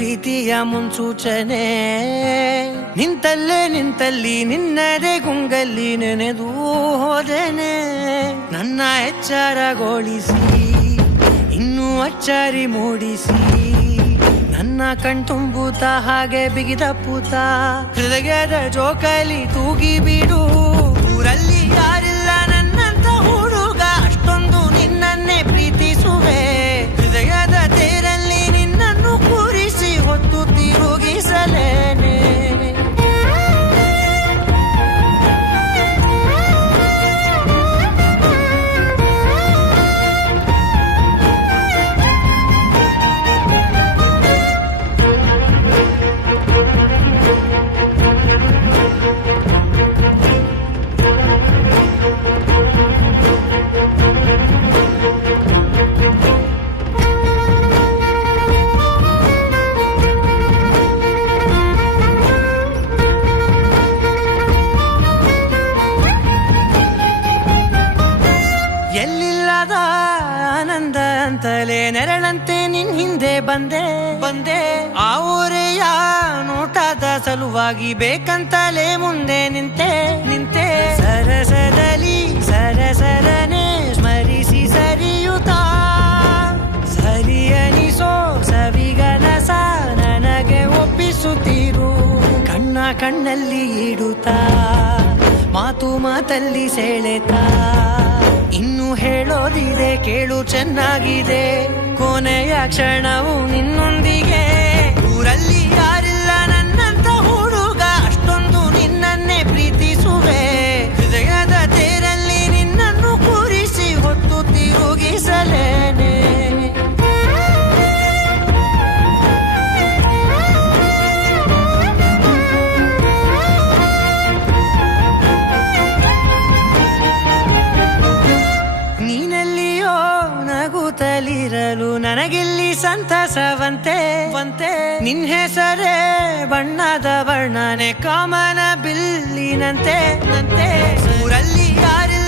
ಪ್ರೀತಿಯ ಮುನ್ಸೂಚನೆ. ನಿಂತಲ್ಲಿ ನಿನ್ನದೇ ಗುಂಗಲ್ಲಿ ನೆನೆದು ಹೋದೆನೆ. ನನ್ನ ಎಚ್ಚರಗೊಳಿಸಿ ಇನ್ನೂ ಅಚ್ಚರಿ ಮೂಡಿಸಿ, ನನ್ನ ಕಣ್ತುಂಬುತ್ತ ಹಾಗೆ ಬಿಗಿದ ಪೂತ ಹೃದಯದ ಜೋಕಾಲಿ ತೂಗಿ ಬಿಡು. ಊರಲ್ಲಿ ಯಾರಿಲ್ಲ ನನ್ನಂತ ಹುಡುಗ, ಅಷ್ಟೊಂದು ನಿನ್ನನ್ನೇ ಪ್ರೀತಿಸುವೆ. ಹೃದಯದ ತೇರಲ್ಲಿ ನಿನ್ನನ್ನು ಕೂರಿಸಿ ಹೊತ್ತು ತಿರುಗಿಸಲೇನೆ. ಎಲ್ಲಿಲ್ಲದ ಆನಂದ ಅಂತಲೇ ನೆರಳಂತೆ ನಿನ್ ಹಿಂದೆ ಬಂದೆ. ಆ ಊರೆಯ ನೋಟದ ಸಲುವಾಗಿ ಬೇಕಂತಲೇ ಮುಂದೆ ನಿಂತೆ. ಸರಸರನೆ ಸ್ಮರಿಸಿ ಸರಿಯುತ್ತಾ, ಸರಿಯನಿಸೋ ಸವಿಗನಸ ನನಗೆ ಒಪ್ಪಿಸುತ್ತೀರು. ಕಣ್ಣಲ್ಲಿ ಇಡುತ್ತಾ, ಮಾತಲ್ಲಿ ಸೆಳೆತಾ, ಇನ್ನು ಹೇಳೋದಿದೆ ಕೇಳು ಚೆನ್ನಾಗಿದೆ. ಕೊನೆಯ ಕ್ಷಣವು ನಿನ್ನೊಂದಿಗೆ. ಊರಲ್ಲಿ ಯಾರಿಲ್ಲ ನನ್ನಂತ ಹುಡುಗ, ಅಷ್ಟೊಂದು ನಿನ್ನನ್ನೇ ಪ್ರೀತಿಸುವೆ. ಹೃದಯದ ತೇರಲ್ಲಿ ನಿನ್ನನ್ನು ಕೂರಿಸಿ ಹೊತ್ತು ತಿರುಗಿಸಲೇನೆ. ನೀನೆಲ್ಲಿಯೋ ನಗುತ್ತಲಿರಲು ನನಗಿಲ್ಲಿ ಸಂತಸವಂತೆ. ನಿನ್ ಹೆಸರೇ ಬಣ್ಣದ ವರ್ಣನೆ ಕಾಮನ ಬಿಲ್ಲಿನಂತೆ. ಊರಲ್ಲಿ ಯಾರಿಲ್ಲ